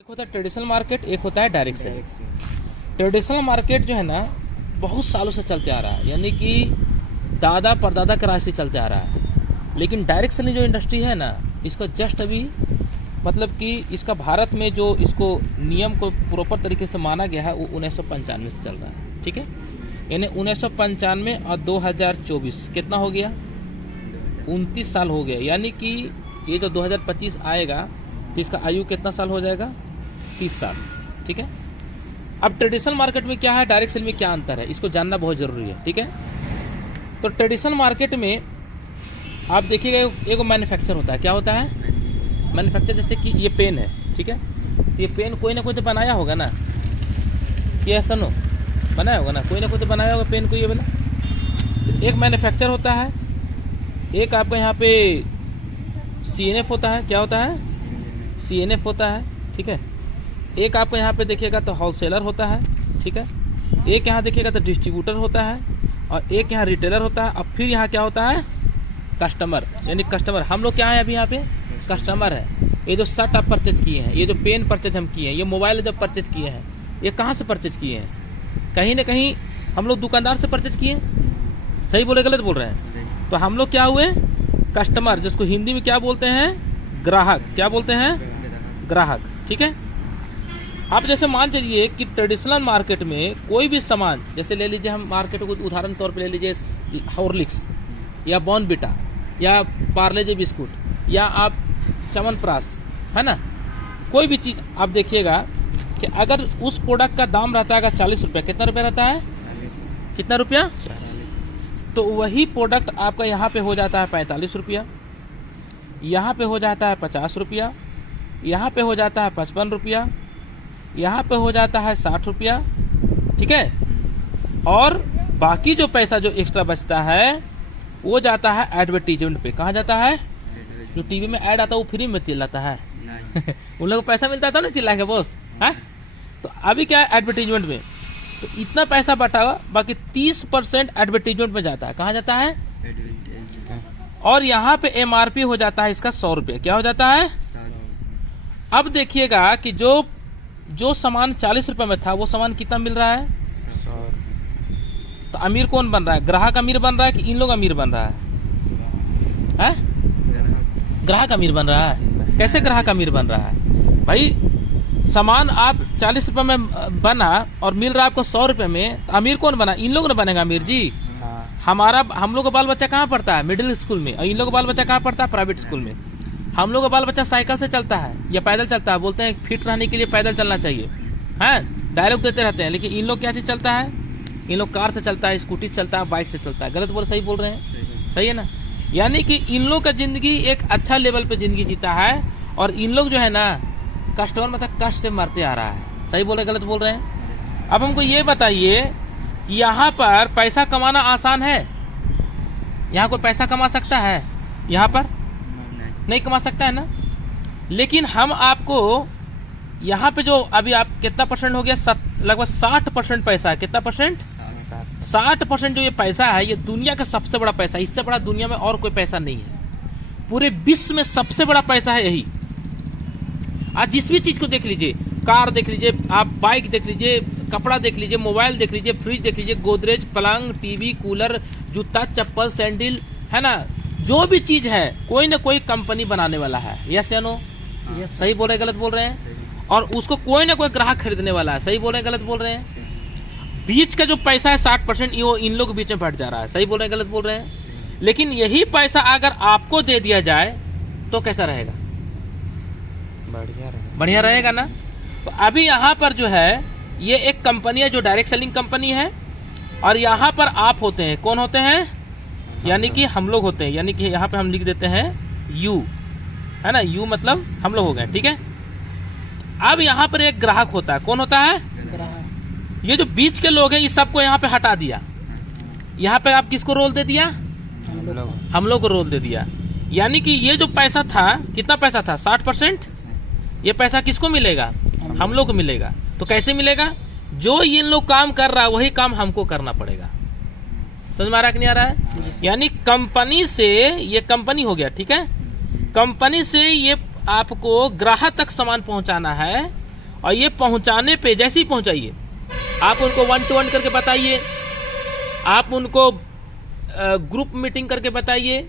एक होता है ट्रेडिशनल मार्केट, एक होता है डायरेक्ट सेल। ट्रेडिशनल मार्केट जो है ना बहुत सालों से चलते आ रहा है, यानी कि दादा परदादा के राज से चलते आ रहा है। लेकिन डायरेक्ट सेलिंग जो इंडस्ट्री है ना, इसको जस्ट अभी मतलब कि इसका भारत में जो इसको नियम को प्रॉपर तरीके से माना गया है वो 1995 से चल रहा है। ठीक है, यानी 1995 और 2024 कितना हो गया, 29 साल हो गया। यानी कि ये जो 2025 आएगा तो इसका आयु कितना साल हो जाएगा, 30 साल। ठीक है, अब ट्रेडिशनल मार्केट में क्या है, डायरेक्ट सेल में क्या अंतर है, इसको जानना बहुत ज़रूरी है। ठीक है, तो ट्रेडिशनल मार्केट में आप देखिएगा एक मैन्युफैक्चर होता है। क्या होता है मैन्युफैक्चर, जैसे कि ये पेन है। ठीक है, तो ये पेन कोई ना कोई तो बनाया होगा ना, ये ऐसा नो बनाया होगा ना, कोई ना कोई तो बनाया होगा पेन को, ये वाला। तो एक मैन्युफैक्चर होता है, एक आपका यहाँ पे CNF होता है। क्या होता है, CNF होता है। ठीक है, एक आपको यहाँ पे देखिएगा तो होलसेलर होता है। ठीक है, एक यहाँ देखिएगा तो डिस्ट्रीब्यूटर होता है, और एक यहाँ रिटेलर होता है। अब फिर यहाँ क्या होता है, कस्टमर, यानी कस्टमर। हम लोग क्या है अभी यहाँ पे कस्टमर है। ये जो शर्ट आप परचेज किए हैं, ये जो पेन परचेज हम किए हैं, ये मोबाइल जब परचेज किए हैं, ये कहाँ से परचेज किए हैं, कहीं ना कहीं हम लोग दुकानदार से परचेज किए। सही बोले गलत बोल रहे हैं? तो हम लोग क्या हुए, कस्टमर, जिसको हिंदी में क्या बोलते हैं, ग्राहक। क्या बोलते हैं, ग्राहक। ठीक है, आप जैसे मान चलिए कि ट्रेडिशनल मार्केट में कोई भी सामान, जैसे ले लीजिए हम मार्केट को उदाहरण तौर पे ले लीजिए, हॉर्लिक्स या बॉर्नविटा या पार्ले जी बिस्कुट या आप च्यवनप्राश, है ना, कोई भी चीज़ आप देखिएगा कि अगर उस प्रोडक्ट का दाम रहता है 40 रुपया, कितना रुपया रहता है, कितना रुपया, तो वही प्रोडक्ट आपका यहाँ पे हो जाता है 45 रुपया, यहाँ पे हो जाता है 50 रुपया, यहाँ पे हो जाता है 55 रुपया, यहाँ पे हो जाता है 60 रुपया। ठीक है, और बाकी जो पैसा जो एक्स्ट्रा बचता है वो जाता है एडवर्टीजमेंट पे। कहाँ जाता है, जो टीवी में ऐड आता है वो फ्री में चिल्लाता है उन लोगों को पैसा मिलता था ना, चिल्लाएंगे बॉस, है। तो अभी क्या है, एडवर्टीजमेंट में तो इतना पैसा बटा हुआ, बाकी 30% एडवर्टीजमेंट में जाता है। कहाँ जाता है, और यहाँ पे MRP हो जाता है इसका 100 रुपये। क्या हो जाता है, अब देखिएगा कि जो सामान 40 रुपए में था वो सामान कितना मिल रहा है, 100। तो अमीर कौन बन रहा है, ग्राहक अमीर बन रहा है कि इन लोग अमीर बन रहा है? ग्राहक अमीर बन रहा है। कैसे ग्राहक अमीर बन रहा है भाई, सामान आप 40 रुपए में बना और मिल रहा है आपको 100 रुपए में, तो अमीर कौन बना, इन लोग ने बनेगा अमीर जी। हम लोग का बाल बच्चा कहाँ पढ़ता है, मिडिल स्कूल में, और इन लोग का बाल बच्चा कहाँ पढ़ता है, प्राइवेट स्कूल में। हम लोग का बाल बच्चा साइकिल से चलता है या पैदल चलता है, बोलते हैं फिट रहने के लिए पैदल चलना चाहिए, हैं, डायलॉग देते रहते हैं। लेकिन इन लोग क्या चीज चलता है, इन लोग कार से चलता है, स्कूटी से चलता है, बाइक से चलता है। गलत बोल सही बोल रहे हैं? सही है ना। यानी कि इन लोग का जिंदगी एक अच्छा लेवल पे जिंदगी जीता है, और इन लोग जो है ना कस्टमर मतलब कष्ट से मरते आ रहा है। सही बोले गलत बोल रहे हैं? अब हमको ये बताइए कि यहाँ पर पैसा कमाना आसान है, यहाँ कोई पैसा कमा सकता है, यहाँ पर नहीं कमा सकता है ना। लेकिन हम आपको यहाँ पे जो अभी आप कितना परसेंट हो गया, लगभग 60% पैसा है। कितना परसेंट, 60% जो ये पैसा है ये दुनिया का सबसे बड़ा पैसा है। इससे बड़ा दुनिया में और कोई पैसा नहीं है, पूरे विश्व में सबसे बड़ा पैसा है यही। आज जिस भी चीज को देख लीजिए, कार देख लीजिए, आप बाइक देख लीजिए, कपड़ा देख लीजिए, मोबाइल देख लीजिए, फ्रिज देख लीजिए, गोदरेज, पलंग, टीवी, कूलर, जूता, चप्पल, सैंडल, है ना, जो भी चीज है कोई ना कोई कंपनी बनाने वाला है। यस या नो? सही बोल रहे गलत बोल रहे हैं? और उसको कोई ना कोई ग्राहक खरीदने वाला है। सही बोल रहे गलत बोल रहे हैं? बीच का जो पैसा है 60% वो इन लोग के बीच में बढ़ जा रहा है। सही बोल रहे गलत बोल रहे हैं? लेकिन यही पैसा अगर आपको दे दिया जाए तो कैसा रहेगा, बढ़िया रहेगा ना। तो अभी यहाँ पर जो है ये एक कंपनी है जो डायरेक्ट सेलिंग कंपनी है, और यहाँ पर आप होते हैं, कौन होते हैं, यानी कि हम लोग होते हैं। यानी कि यहाँ पे हम लिख देते हैं यू, है ना, यू मतलब हम लोग हो गए। ठीक है, अब यहाँ पर एक ग्राहक होता है। कौन होता है, ग्राहक। ये जो बीच के लोग हैं इस सबको यहाँ पे हटा दिया। यहाँ पे आप किसको रोल दे दिया, हम लोग को रोल दे दिया। यानी कि ये जो पैसा था, कितना पैसा था, 60%, ये पैसा किसको मिलेगा, हम लोग को मिलेगा। तो कैसे मिलेगा, जो ये लोग काम कर रहा है वही काम हमको करना पड़ेगा। समझ में आ रहा है कि नहीं आ रहा है? यानी कंपनी से, ये कंपनी हो गया, ठीक है, कंपनी से ये आपको ग्राहक तक सामान पहुंचाना है, और ये पहुंचाने पे जैसे ही पहुंचाइए, आप उनको 1-to-1 करके बताइए, आप उनको ग्रुप मीटिंग करके बताइए,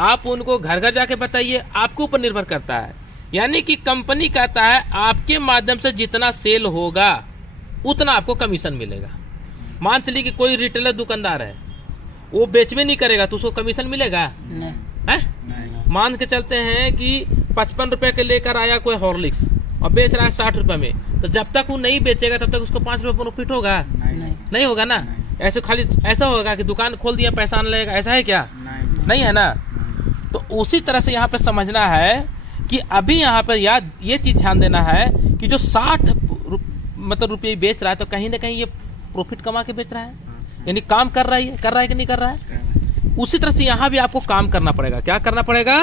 आप उनको घर घर जाके बताइए, आपके ऊपर निर्भर करता है। यानी कि कंपनी कहता है आपके माध्यम से जितना सेल होगा उतना आपको कमीशन मिलेगा। मान चलिए कि कोई रिटेलर दुकानदार है, वो बेचवे नहीं करेगा तो उसको कमीशन मिलेगा? नहीं। मान के चलते हैं कि 55 रुपए के लेकर आया कोई हॉर्लिक्स और बेच रहा है 60 रुपए में, तो जब तक वो नहीं बेचेगा तब तक उसको 5 रुपए प्रॉफिट होगा? नहीं होगा ना। ऐसे खाली ऐसा होगा कि दुकान खोल दिया पैसा आने लगेगा, ऐसा है क्या? नहीं है ना। तो उसी तरह से यहाँ पे समझना है कि अभी यहाँ पर याद ये चीज ध्यान देना है कि जो 60 मतलब रुपये बेच रहा है तो कहीं ना कहीं ये प्रॉफिट कमा के बेच रहा है, यानी काम कर रहा है कि नहीं कर रहा है। उसी तरह से यहाँ भी आपको काम करना पड़ेगा। क्या करना पड़ेगा?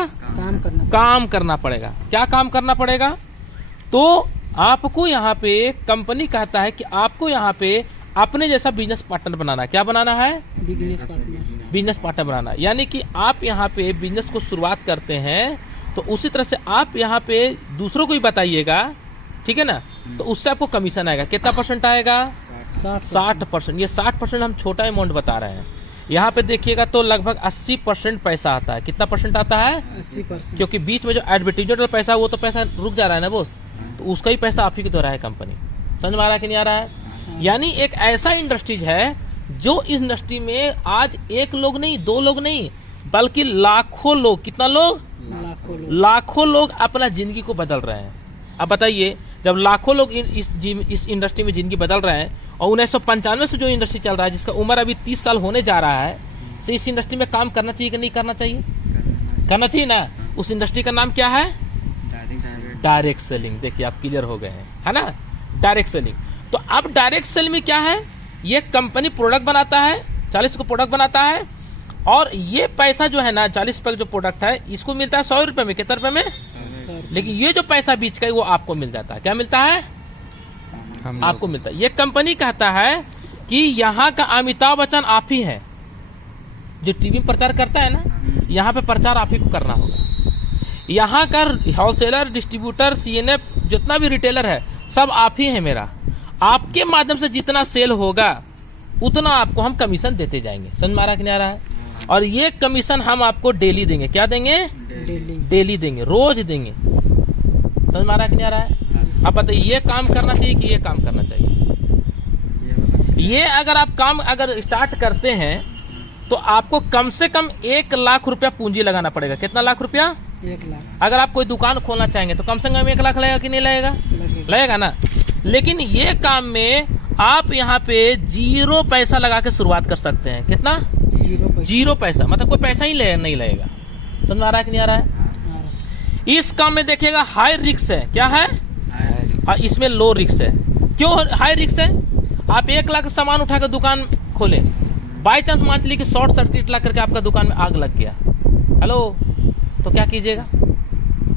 काम करना पड़ेगा। क्या काम करना पड़ेगा? तो आपको यहाँ पे कंपनी कहता है कि आपको यहाँ पे अपने जैसा बिजनेस पार्टनर बनाना। क्या बनाना है? बिजनेस पार्टनर बनाना। यानी कि आप यहाँ पे बिजनेस को शुरुआत करते हैं तो उसी तरह से आप यहाँ पे दूसरों को ही बताइएगा, ठीक है ना, तो उससे आपको कमीशन आएगा। कितना परसेंट आएगा? 60%। ये 60% हम छोटा अमाउंट बता रहे हैं। यहाँ पे देखिएगा तो लगभग 80% पैसा आता है। कितना परसेंट आता है? 80%। क्योंकि बीच में जो एडवर्टीजमेंट पैसा वो तो पैसा रुक जा रहा है ना बोस, तो उसका ही पैसा आप ही को दे रहा है कंपनी। समझ में आ रहा है कि नहीं आ रहा है? यानी एक ऐसा इंडस्ट्रीज है जो इस इंडस्ट्री में आज एक लोग नहीं, दो लोग नहीं, बल्कि लाखों लोग, कितना लोग? लाखों लोग अपना जिंदगी को बदल रहे हैं। अब बताइए, जब लाखों लोग इस इंडस्ट्री में जिंदगी बदल रहे हैं और 1995 से जो इंडस्ट्री चल रहा है, जिसका उम्र अभी 30 साल होने जा रहा है, तो इस इंडस्ट्री में काम करना चाहिए कि नहीं करना चाहिए? करना चाहिए ना। उस इंडस्ट्री का नाम क्या है? Direct selling. देखिए आप क्लियर हो गए हैं, है ना, डायरेक्ट सेलिंग। तो अब डायरेक्ट सेल में क्या है? ये कंपनी प्रोडक्ट बनाता है, 40 को प्रोडक्ट बनाता है, और ये पैसा जो है ना 40 रुपए जो प्रोडक्ट है इसको मिलता है 100 रुपए में। कितने रुपए में? लेकिन ये जो पैसा बीच का है वो आपको मिल जाता है। क्या मिलता है? आपको मिलता है। ये कंपनी कहता है कि यहाँ का अमिताभ बच्चन आप ही है, जो टीवी में प्रचार करता है ना, यहाँ पे प्रचार आप ही को करना होगा। यहाँ का होलसेलर, डिस्ट्रीब्यूटर, सीएनएफ, जितना भी रिटेलर है सब आप ही है मेरा। आपके माध्यम से जितना सेल होगा उतना आपको हम कमीशन देते जाएंगे। समझ में आ रहा कि नहीं आ रहा है? और ये कमीशन हम आपको डेली देंगे। क्या देंगे? डेली देंगे, रोज देंगे। समझ में आ रहा है कि नहीं आ रहा है? अब बताइए, ये काम करना चाहिए कि ये काम करना चाहिए? ये अगर आप काम अगर स्टार्ट करते हैं तो आपको कम से कम 1 लाख रुपया पूंजी लगाना पड़ेगा। कितना लाख रुपया? 1 लाख। अगर आप कोई दुकान खोलना चाहेंगे तो कम से कम 1 लाख लगेगा कि नहीं लगेगा? लगेगा ना। लेकिन ये काम में आप यहाँ पे 0 पैसा लगा के शुरुआत कर सकते हैं। कितना? 0 पैसा, मतलब कोई पैसा ही नहीं लगेगा। समझ में आ रहा है कि नहीं आ रहा है? इस काम में देखिएगा हाई रिस्क है। क्या है? और इसमें लो रिस्क है। क्यों हाई रिस्क है? आप 1 लाख सामान उठा कर दुकान खोले, बाई चांस मान लीजिए कि शॉर्ट सर्किट लग करके आपका दुकान में आग लग गया, हेलो, तो क्या कीजिएगा?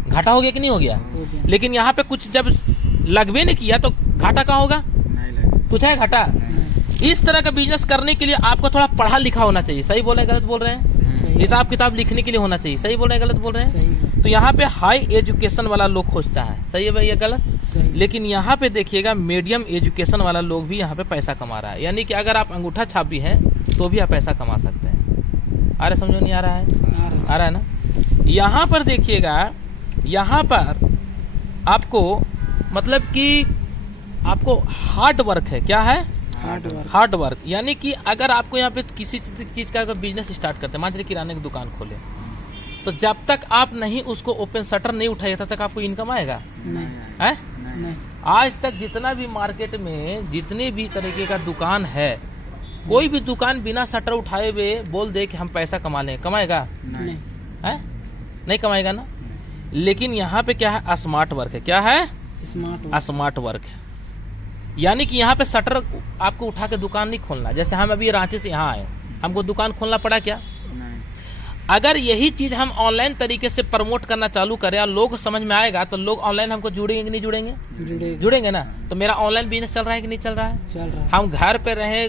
घाटा हो गया कि नहीं हो गया? लेकिन यहाँ पे कुछ जब लगवे नहीं किया तो घाटा का होगा? कुछ है घाटा? इस तरह का बिजनेस करने के लिए आपको थोड़ा पढ़ा लिखा होना चाहिए। सही बोल रहे हैं, गलत बोल रहे हैं? हिसाब किताब लिखने के लिए होना चाहिए। सही बोल रहे हैं, गलत बोल रहे हैं? तो यहाँ पे हाई एजुकेशन वाला लोग खोजता है। सही है भाई, ये गलत? लेकिन यहाँ पे देखिएगा मीडियम एजुकेशन वाला लोग भी यहाँ पे पैसा कमा रहा है। यानी कि अगर आप अंगूठा छाप भी हैं तो भी आप पैसा कमा सकते हैं। अरे समझो नहीं आ रहा है? आ रहा है ना। यहाँ पर देखिएगा, यहाँ पर आपको मतलब कि आपको हार्ड वर्क है। क्या है? Hard work. यानी कि अगर आपको यहाँ पे किसी चीज का अगर बिजनेस स्टार्ट करते हैं, मान लीजिए किराने की दुकान खोले, तो जब तक आप नहीं उसको ओपन शटर नहीं उठाइए तब तक आपको इनकम आएगा? नहीं। आज तक जितना भी मार्केट में जितने भी तरीके का दुकान है, कोई भी दुकान बिना शटर उठाए हुए बोल दे कि हम पैसा कमा लें, कमाएगा? नहीं। नहीं कमाएगा ना। लेकिन यहाँ पे क्या है? स्मार्ट वर्क है। क्या है? स्मार्ट वर्क है। यानी कि यहाँ पे शटर आपको उठा के दुकान नहीं खोलना। जैसे हम अभी रांची से यहाँ आए, हमको दुकान खोलना पड़ा क्या? नहीं। अगर यही चीज हम ऑनलाइन तरीके से प्रमोट करना चालू करें और लोग समझ में आएगा तो लोग ऑनलाइन हमको जुड़ेंगे कि नहीं जुड़ेंगे? जुड़ेंगे ना। तो मेरा ऑनलाइन बिजनेस चल रहा है कि नहीं चल रहा है? चल रहा है। हम घर पे रहे,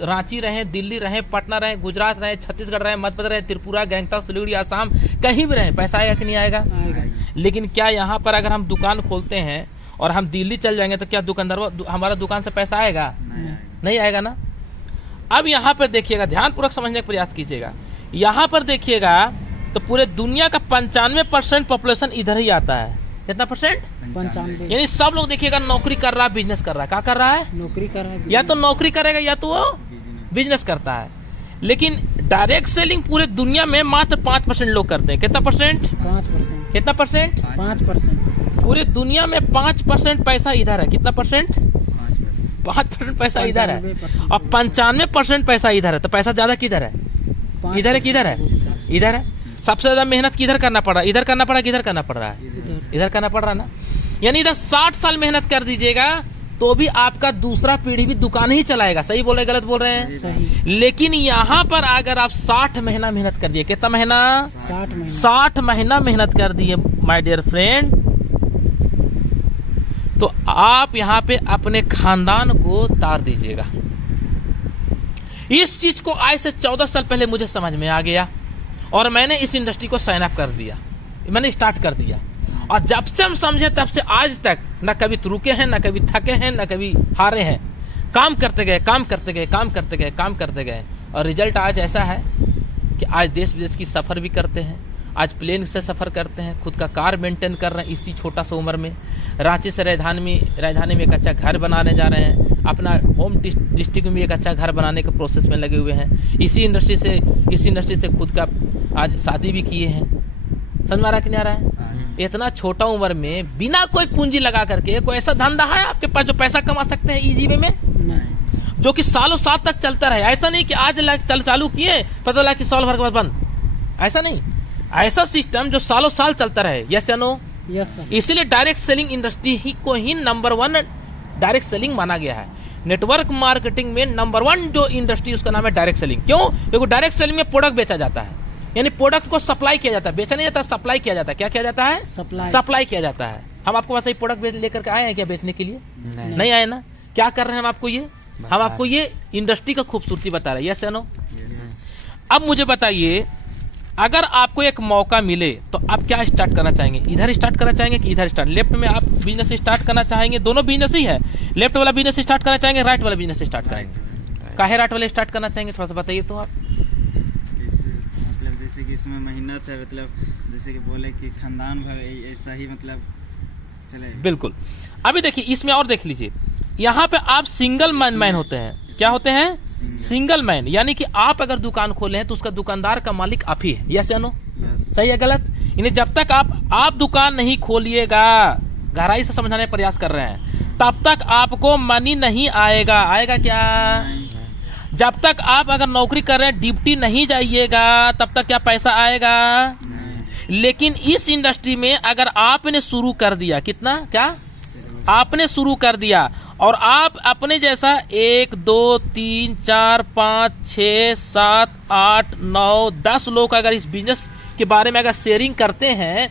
रांची रहे, दिल्ली रहे, पटना रहे, गुजरात रहे, छत्तीसगढ़ रहे, मध्य प्रदेश रहे, त्रिपुरा, गैंगटॉक, सिलीगुड़ी, आसाम, कहीं भी रहे, पैसा आएगा कि नहीं आएगा? लेकिन क्या यहाँ पर अगर हम दुकान खोलते हैं और हम दिल्ली चल जाएंगे तो क्या दुकानदार हमारा दुकान से पैसा आएगा? नहीं आएगा ना। अब यहाँ पर देखिएगा, ध्यानपूर्वक समझने का प्रयास कीजिएगा। यहाँ पर देखिएगा तो पूरे दुनिया का 95% पॉपुलेशन इधर ही आता है। कितना परसेंट? 95। यानी सब लोग देखिएगा नौकरी कर रहा है, बिजनेस कर रहा है। क्या कर रहा है? नौकरी कर रहा है, या तो नौकरी करेगा या तो वो बिजनेस करता है। लेकिन डायरेक्ट सेलिंग पूरे दुनिया में मात्र 5% लोग करते हैं। कितना परसेंट? 5%। कितना परसेंट? 5%। पूरे दुनिया में 5% पैसा इधर है। कितना परसेंट? 5% पैसा इधर है और 95% पैसा इधर है। तो पैसा ज्यादा किधर है? इधर है। किधर है? इधर है। सबसे ज्यादा मेहनत किधर करना पड़ रहा है? इधर करना पड़ा, किधर करना पड़ रहा है? इधर करना पड़ रहा है ना। यानी इधर 60 साल मेहनत कर दीजिएगा तो भी आपका दूसरा पीढ़ी भी दुकान ही चलाएगा। सही बोल रहे, गलत बोल रहे हैं? सही। लेकिन यहाँ पर अगर आप 60 महीना मेहनत कर दिए, कितना महीना? 60 महीना मेहनत कर दिए माय डियर फ्रेंड, तो आप यहाँ पे अपने खानदान को तार दीजिएगा। इस चीज को आज से 14 साल पहले मुझे समझ में आ गया और मैंने इस इंडस्ट्री को साइन अप कर दिया, मैंने स्टार्ट कर दिया। और जब से हम समझे तब से आज तक न कभी रुके हैं, न कभी थके हैं, न कभी हारे हैं। काम करते गए, काम करते गए, काम करते गए, काम करते गए और रिजल्ट आज ऐसा है कि आज देश विदेश की सफ़र भी करते हैं। आज प्लेन से सफ़र करते हैं, खुद का कार मेंटेन कर रहे हैं इसी छोटा सा उम्र में। रांची से राजधानी में एक अच्छा घर बनाने जा रहे हैं। अपना होम डिस्ट्रिक्ट में एक अच्छा घर बनाने के प्रोसेस में लगे हुए हैं। इसी इंडस्ट्री से खुद का आज शादी भी किए हैं। समझ में आ रहा कि नहीं आ रहा है? इतना छोटा उम्र में बिना कोई पूंजी लगा करके कोई ऐसा धंधा है आपके पास जो पैसा कमा सकते हैं इजी वे में? नहीं। जो कि सालों साल तक चलता रहे। ऐसा नहीं कि आज चालू किए पता लगा कि साल भर के बाद बंद। ऐसा नहीं, ऐसा सिस्टम जो सालों साल चलता रहे। यस या नो? Yes sir. इसीलिए डायरेक्ट सेलिंग इंडस्ट्री ही को ही नंबर 1 डायरेक्ट सेलिंग माना गया है। नेटवर्क मार्केटिंग में नंबर 1 जो इंडस्ट्री उसका नाम है डायरेक्ट सेलिंग। क्यों? क्योंकि डायरेक्ट सेलिंग में प्रोडक्ट बेचा जाता है, यानी प्रोडक्ट को सप्लाई किया जाता है। बेचा नहीं जाता, सप्लाई किया जाता है। क्या किया जाता है? सप्लाई किया जाता है। हम आपको वैसे ही प्रोडक्ट लेकर के आए हैं क्या बेचने के लिए? नहीं आए ना। क्या कर रहे हैं हम आपको ये इंडस्ट्री का खूबसूरती बता रहे हैं। यस या नो? अब मुझे बताइए, अगर आपको एक मौका मिले तो आप क्या स्टार्ट करना चाहेंगे? इधर स्टार्ट करना चाहेंगे कि इधर स्टार्ट? लेफ्ट में आप बिजनेस स्टार्ट करना चाहेंगे, दोनों बिजनेस ही है। लेफ्ट वाला बिजनेस स्टार्ट करना चाहेंगे, राइट वाला बिजनेस स्टार्ट करेंगे? काहे राइट वाले स्टार्ट करना चाहेंगे, थोड़ा सा बताइए तो आप। मतलब जैसे कि इसमें मेहनत है, मतलब जैसे कि बोले कि खानदान भर ऐसा ही मतलब चले। बिल्कुल। अभी देखिए इसमें और देख लीजिए, यहाँ पे आप सिंगल मैन होते हैं। क्या होते हैं? Single man. यानी कि आप अगर दुकान खोले हैं तो उसका दुकानदार का मालिक आप ही है। यस या नो? सही है गलत? यानी जब तक आप दुकान नहीं खोलिएगा, गहराई से समझाने का प्रयास कर रहे हैं, तब तक आपको मनी नहीं आएगा। आएगा क्या? जब तक आप अगर नौकरी कर रहे हैं, ड्यूटी नहीं जाइएगा, तब तक क्या पैसा आएगा? लेकिन इस इंडस्ट्री में अगर आपने शुरू कर दिया, कितना क्या आपने शुरू कर दिया, और आप अपने जैसा 1 2 3 4 5 6 7 8 9 10 लोग अगर इस बिजनेस के बारे में अगर शेयरिंग करते हैं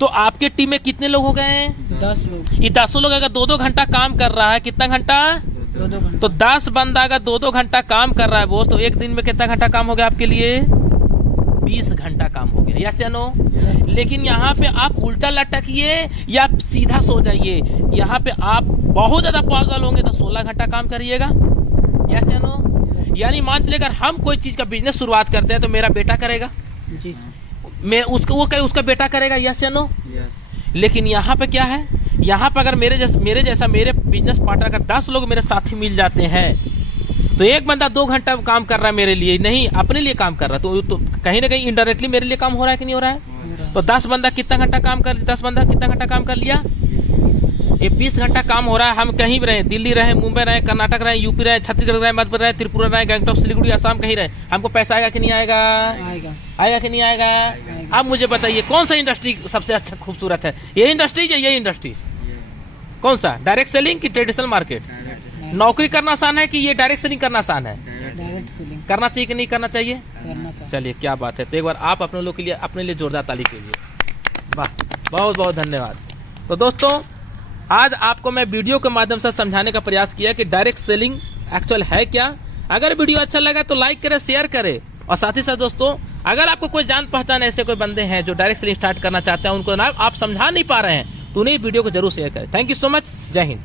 तो आपके टीम में कितने लोग हो गए? 10 लोग। ये 10 लोग अगर 2-2 घंटा काम कर रहा है, कितना घंटा? 2-2 घंटा। तो 10 बंदा अगर 2-2 घंटा काम कर रहा है बोस, तो एक दिन में कितना घंटा काम हो गया आपके लिए? 20 घंटा काम हो गया। यस या नो? लेकिन यहाँ पे आप उल्टा लटकिए या सीधा सो जाइए। यहाँ पे आप बहुत ज्यादा पागल होंगे तो 16 घंटा काम करिएगा। यस या नो? यानी मान चलिए अगर हम कोई चीज का बिजनेस शुरुआत करते हैं तो मेरा बेटा करेगा, जी मैं उसका बेटा करेगा। यस या नो? यस। लेकिन यहाँ पे क्या है, यहाँ पे अगर मेरे जैसा मेरे बिजनेस पार्टनर अगर 10 लोग मेरे साथी मिल जाते हैं तो एक बंदा 2 घंटा काम कर रहा है मेरे लिए, नहीं अपने लिए काम कर रहा है, तो कहीं ना कहीं इनडायरेक्टली मेरे लिए काम हो रहा है कि नहीं हो रहा है? तो 10 बंदा कितना घंटा काम कर लिया? ये 20 घंटा काम हो रहा है। हम कहीं भी रहे, दिल्ली रहे, मुंबई रहे, कर्नाटक रहे, यूपी रहे, छत्तीसगढ़ रहे, मध्य प्रदेश रहे, त्रिपुरा रहे, गंगटोक, सिलीगुड़ी, असम, कहीं रहे, हमको पैसा आएगा कि नहीं आएगा? आएगा कि नहीं आएगा? अब मुझे बताइए कौन सा इंडस्ट्री सबसे अच्छा खूबसूरत है? ये इंडस्ट्रीज या ये इंडस्ट्रीज? कौन सा? डायरेक्ट सेलिंग की ट्रेडिशनल मार्केट? नौकरी करना आसान है कि ये डायरेक्ट सेलिंग करना आसान है? डायरेक्ट सेलिंग करना चाहिए कि नहीं करना चाहिए? करना चाहिए। चलिए क्या बात है। तो एक बार आप अपने लोग के लिए अपने लिए जोरदार ताली कीजिए। वाह, बहुत बहुत धन्यवाद। तो दोस्तों आज आपको मैं वीडियो के माध्यम से समझाने का प्रयास किया कि डायरेक्ट सेलिंग एक्चुअल है क्या। अगर वीडियो अच्छा लगा तो लाइक करें, शेयर करें, और साथ ही साथ दोस्तों अगर आपको कोई जान पहचान ऐसे कोई बंदे हैं जो डायरेक्ट सेलिंग स्टार्ट करना चाहते हैं, उनको ना आप समझा नहीं पा रहे हैं, तो उन्हें वीडियो को जरूर शेयर करें। Thank you so much. जय हिंद।